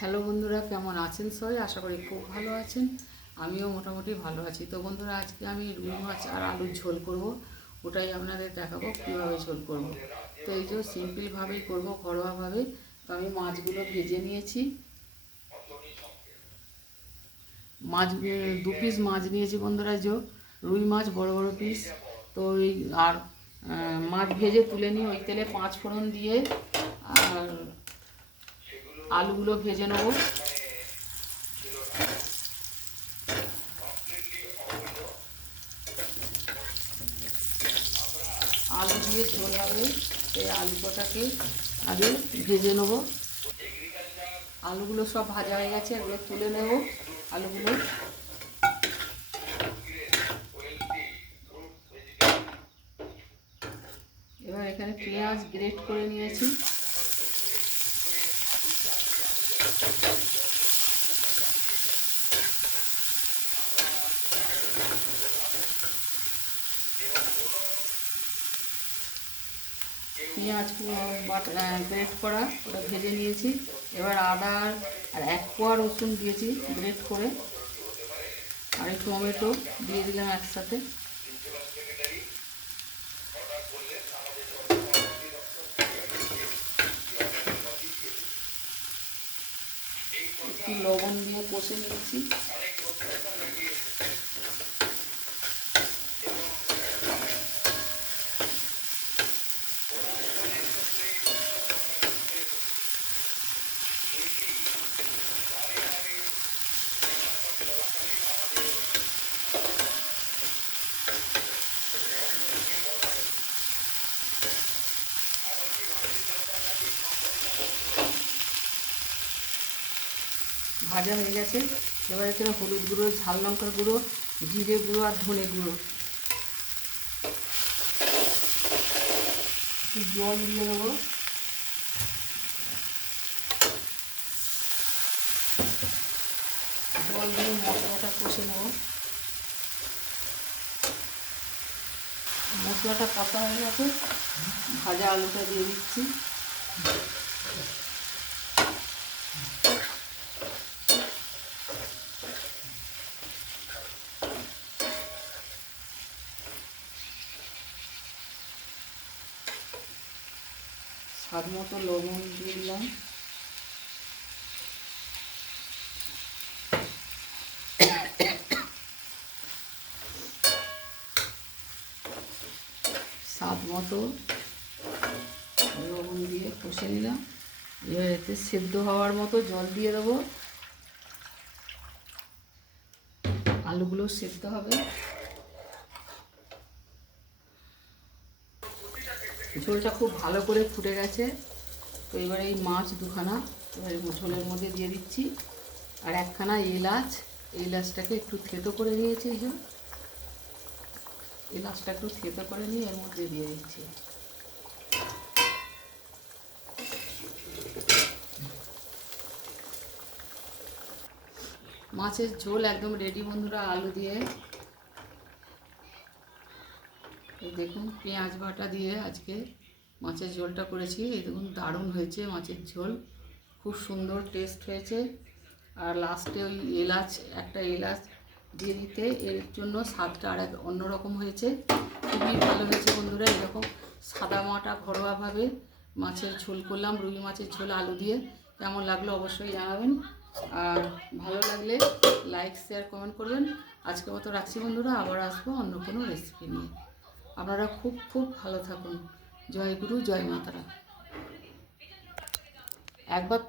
Hello বন্ধুরা, কেমন আছেন সবাই? আশা করি খুব ভালো আছেন। আমিও মোটামুটি ভালো আছি। তো বন্ধুরা, আজকে আমি রুই মাছ আর আলুর ঝোল করব, ওটাই আপনাদের দেখাবো কীভাবে ঝোল করব। তো এই যে সিম্পলভাবেই করব, ঘরোয়াভাবে। তো আমি মাছগুলো ভেজে নিয়েছি। মাছ 2 পিস মাছ নিয়েছি বন্ধুরা, যে রুই মাছ বড় বড় পিস। তো এই আর মাছ ভেজে তুলে নিয়ে ওই তেলে 5 ফোড়ন দিয়ে আর আলুগুলো ভেজে নেব। আলু দিয়ে ঝোল হবে, এই আলু কটাকে আগে ভেজে নেব। আলুগুলো সব ভাজা হয়ে গেছে, এগুলো তুলে নেব আলুগুলো। এবার এখানে পেঁয়াজ গ্রেট করে নিয়েছি। পেঁয়াজ গ্রেট করা ওটা ভেজে নিয়েছি। এবার আদা আর 1 কোয়া রসুন দিয়েছি গ্রেট করে, আর এই টমেটো দিয়ে দিলাম একসাথে। একটু লবণ দিয়ে কষে নিচ্ছি। ভাজা হয়ে গেছে। এবার এখানে হলুদ গুঁড়ো, ঝাল লঙ্কার গুঁড়ো, জিরে গুঁড়ো আর ধনে গুঁড়ো, একটু জল দিয়ে দেবো। জল দিয়ে মশলাটা কষে নেব। মশলাটা কষা হয়ে গেছে, ভাজা আলুটা দিয়ে দিচ্ছি। স্বাদ মতো লবণ দিয়ে দিলাম। স্বাদ মতো লবণ দিয়ে কষে নিলাম। এবার এতে সেদ্ধ হওয়ার মতো জল দিয়ে দেবো। আলুগুলো সেদ্ধ হবে। ঝোলটা খুব ভালো করে ফুটে গেছে। তো এবার এই মাছ 2খানা এবার ঝোলের মধ্যে দিয়ে দিচ্ছি, আর 1খানা এলাচ। এলাচটাকে একটু থেতো করে নিয়েছি। এই যে এলাচটা একটু থেতো করে নিয়ে এর মধ্যে দিয়ে দিচ্ছি। মাছের ঝোল একদম রেডি বন্ধুরা, আলু দিয়ে। এই দেখুন, পেঁয়াজ বাটা দিয়ে আজকে মাছের ঝোলটা করেছি। এই দেখুন, দারুণ হয়েছে মাছের ঝোল, খুব সুন্দর টেস্ট হয়েছে। আর লাস্টে ওই একটা এলাচ দিয়ে দিতে এর জন্য স্বাদটা আর অন্যরকম হয়েছে। খুবই ভালো হয়েছে বন্ধুরা। এরকম সাদামাটা ঘরোয়াভাবে মাছের ঝোল করলাম, রুই মাছের ঝোল আলু দিয়ে। কেমন লাগলো অবশ্যই জানাবেন, আর ভালো লাগলে লাইক, শেয়ার, কমেন্ট করবেন। আজকের মতো রাখছি বন্ধুরা, আবার আসবো অন্য কোনো রেসিপি নিয়ে। আপনারা খুব খুব ভালো থাকুন। জয় গুরু, জয় মাতারা। একবার